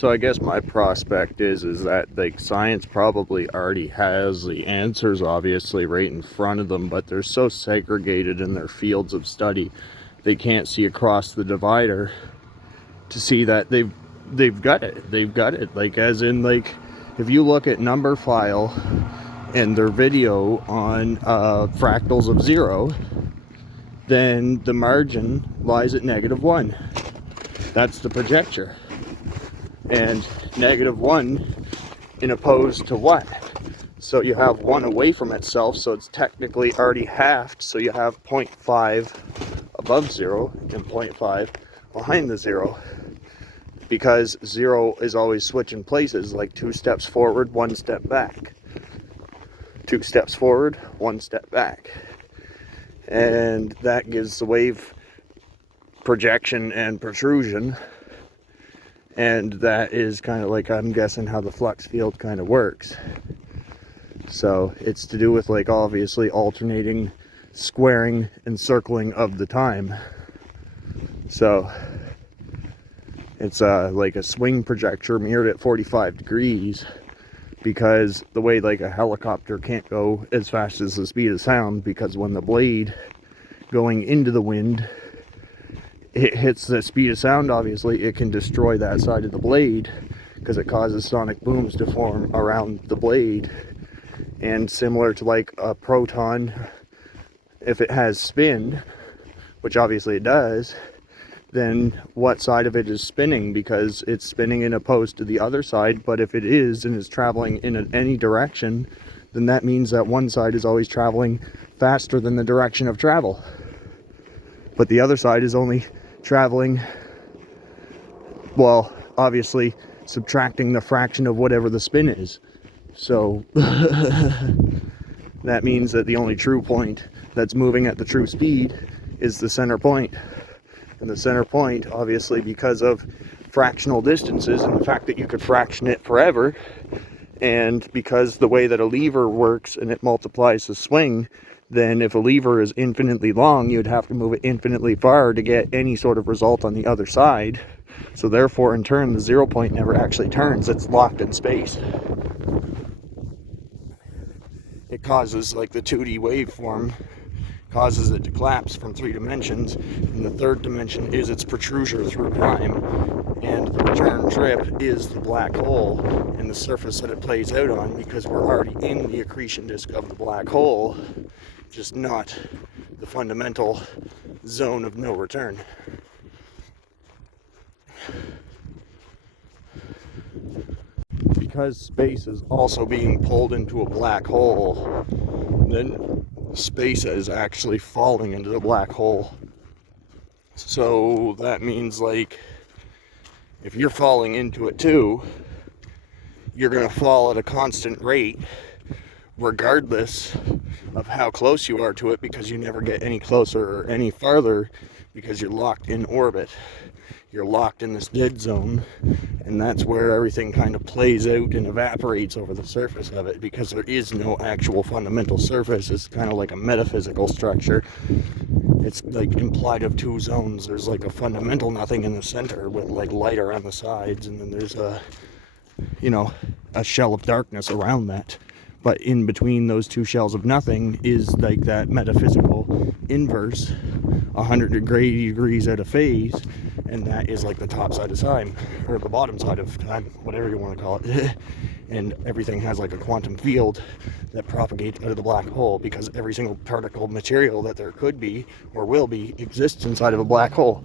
So I guess my prospect is that like science probably already has the answers obviously right in front of them, but they're so segregated in their fields of study they can't see across the divider to see that they've got it. Like, as in, like, if you look at Numberphile and their video on fractals of 0, then the margin lies at -1. That's the projecture. And -1 in opposed to what? So you have 1 away from itself, so it's technically already halved, so you have 0.5 above 0 and 0.5 behind the 0, because 0 is always switching places, like 2 steps forward, 1 step back. 2 steps forward, 1 step back. And that gives the wave projection and protrusion. And that is kind of like, I'm guessing, how the flux field kind of works. So it's to do with, like, obviously alternating squaring and circling of the time. So it's like a swing projector mirrored at 45 degrees, because the way, like, a helicopter can't go as fast as the speed of sound, because when the blade going into the wind, it hits the speed of sound, obviously it can destroy that side of the blade because it causes sonic booms to form around the blade. And similar to, like, a proton, if it has spin, which obviously it does, then what side of it is spinning, because it's spinning in opposed to the other side. But if it is and is traveling in any direction, then that means that one side is always traveling faster than the direction of travel, but the other side is only traveling, well, obviously subtracting the fraction of whatever the spin is. So that means that the only true point that's moving at the true speed is the center point. And the center point, obviously, because of fractional distances and the fact that you could fraction it forever, and because the way that a lever works and it multiplies the swing, then if a lever is infinitely long, you'd have to move it infinitely far to get any sort of result on the other side. So therefore, in turn, the 0 point never actually turns. It's locked in space. It causes, like, the 2D waveform causes it to collapse from 3 dimensions, and the third dimension is its protrusion through time, and the return trip is the black hole and the surface that it plays out on, because we're already in the accretion disk of the black hole, just not the fundamental zone of no return. Because space is also being pulled into a black hole, then space is actually falling into the black hole. So that means, like, if you're falling into it too, you're going to fall at a constant rate regardless of how close you are to it, because you never get any closer or any farther, because you're locked in orbit. You're locked in this dead zone, and that's where everything kind of plays out and evaporates over the surface of it, because there is no actual fundamental surface. It's kind of like a metaphysical structure. It's like implied of 2 zones. There's like a fundamental nothing in the center with, like, light around the sides, and then there's a, you know, a shell of darkness around that. But in between those 2 shells of nothing is, like, that metaphysical inverse, 180 degrees out of phase, and that is, like, the top side of time, or the bottom side of time, whatever you want to call it. And everything has, like, a quantum field that propagates out of the black hole, because every single particle material that there could be or will be exists inside of a black hole.